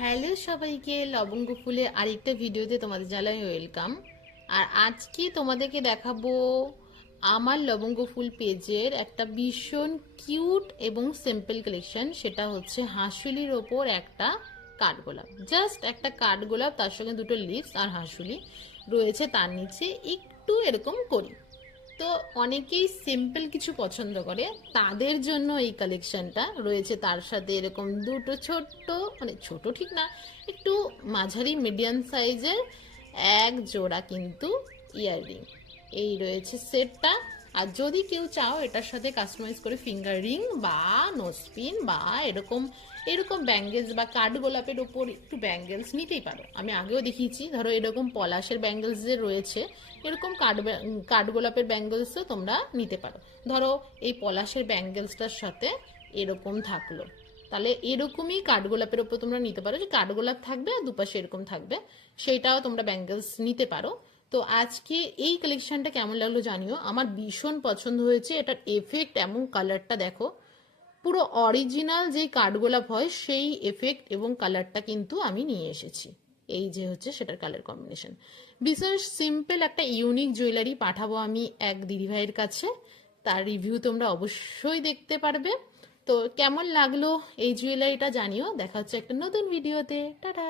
Hello সবাইকে, লবঙ্গ ফুলের আরেকটা ভিডিওতে তোমাদের জানাই ওয়েলকাম। আর আজকে তোমাদেরকে দেখাবো আমার লবঙ্গ ফুল পেজের একটা ভীষণ কিউট এবং সিম্পল কালেকশন। সেটা হচ্ছে হাঁসুলির ওপর একটা কাঠগোলাপ, জাস্ট একটা কাঠগোলাপ, তার সঙ্গে দুটো লিভস আর হাঁসুলি রয়েছে, তার নিচে একটু এরকম করি। তো অনেকেই সিম্পল কিছু পছন্দ করে, তাদের জন্য এই কালেকশনটা রয়েছে। তার সাথে এরকম দুটো ছোট্ট, মানে ছোট ঠিক না, একটু মাঝারি মিডিয়াম সাইজের এক জোড়া কিন্তু ইয়াররিং, এই রয়েছে সেটটা। আর যদি কেউ চাও এটার সাথে কাস্টমাইজ করে ফিঙ্গার রিং বা নোজপিন বা এরকম এরকম ব্যাঙ্গেলস বা কাঠগোলাপের ওপর একটু ব্যাঙ্গেলস নিতেই পারো। আমি আগেও দেখিয়েছি, ধরো এরকম পলাশের ব্যাঙ্গেলস যে রয়েছে, এরকম কাঠগোলাপের ব্যাঙ্গেলসও তোমরা নিতে পারো। ধরো এই পলাশের ব্যাঙ্গেলসটার সাথে এরকম থাকলো, তাহলে এরকমই কাঠগোলাপের ওপর তোমরা নিতে পারো, যে কাঠগোলাপ থাকবে আর দুপাশে এরকম থাকবে, সেইটাও তোমরা ব্যাঙ্গেলস নিতে পারো। তো আজকে এই কালেকশনটা কেমন লাগলো জানিও, আমার ভীষণ পছন্দ হয়েছে। এটার এফেক্ট এবং কালারটা দেখো, পুরো অরিজিনাল যেই কাঠগোলাপ হয় সেই এফেক্ট এবং কালারটা কিন্তু আমি নিয়ে এসেছি। এই যে হচ্ছে সেটার কালার কম্বিনেশন। বিশেষ সিম্পল একটা ইউনিক জুয়েলারি পাঠাবো আমি এক দিদিভাইয়ের কাছে, তার রিভিউ তোমরা অবশ্যই দেখতে পারবে। তো কেমন লাগলো এই জুয়েলারিটা জানিও। দেখা হচ্ছে একটা নতুন ভিডিওতে। টাটা।